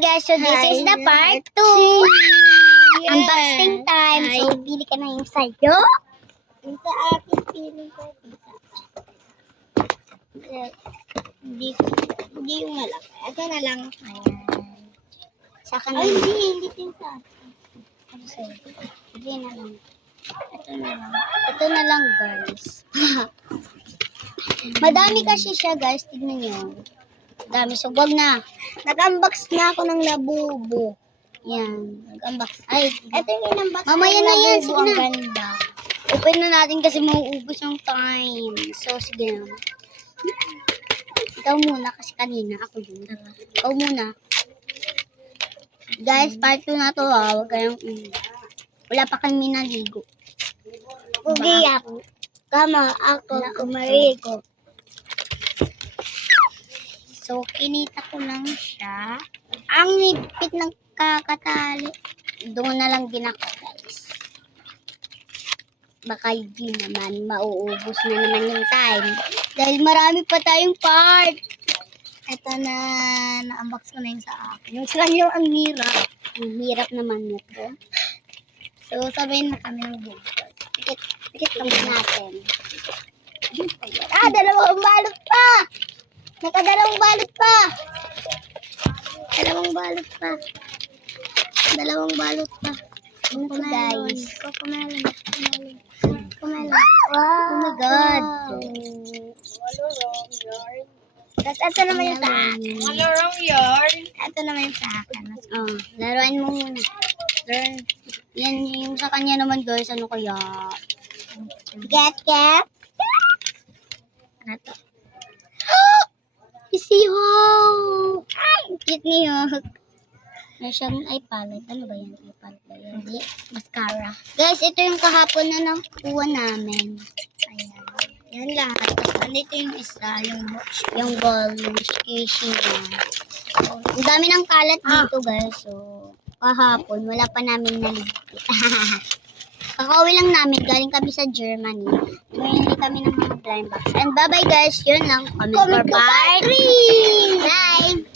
guys, so this is the part 2. Unboxing time. So, pili ka na yung sa'yo. Yung sa akin, feeling ko. Hindi yung malaki. Ito na lang. Ayan. Saka na. Ay, hindi yung sa akin. Ano sa'yo? Hindi na lang. Ito na lang. Ito na lang, guys. Madami kasi siya, guys. Tignan nyo. Madami. So, wag na. Nag-unbox na ako ng labubo. Yan. Nag-unbox. Ay, Ito yung in-unbox mamaya na yan. Sige Ang na. ganda. Open na natin kasi mauubos yung time. So, sige na. Ikaw muna kasi kanina ako yun. Ikaw muna. Guys, part 2 na to ha. Huwag kayong... wala pa kami naligo. Ugiyak. Kama ako kumarigo. So, kinita ko lang siya. Ang nipit ng kakatali. Doon na lang din ako, guys. Baka hindi naman mauubos na naman yung time. Dahil marami pa tayong part. Ito na, na-unbox ko na yung sa akin. Yung sa kanya ang hirap. Ang hirap naman nito. So, sabihin na kami ng bukas. Pikit lang natin. Dalawang balot pa! Nakadalawang balot pa! Dalawang balot pa. Dalawang balot pa. Ano to, guys? Cocomelon. Cocomelon. Oh my God. Tapos ito naman yung sa akin. Malorong yarn. Ito naman yung sa akin. Oh, laruan mo muna. Yan yung sa kanya naman, guys. Ano kaya? Get. Ano to? Si Hulk! Ay! Cute ni Hulk. May siyang eye palette. Ano ba yan? Eye palette ba yan? Hindi. Mascara. Guys, ito yung kahapon na nakuha namin. Ayan. Yan lahat. Tapos andito yung isa, Yung ball, yung squishy na. Ang dami ng kalat dito, guys. So, kahapon, wala pa namin naligpit. Kakauwi lang namin. Galing kami sa Germany. Tumili kami ng mga blind box. And bye-bye, guys. Yun lang. Comment for part 3! Bye!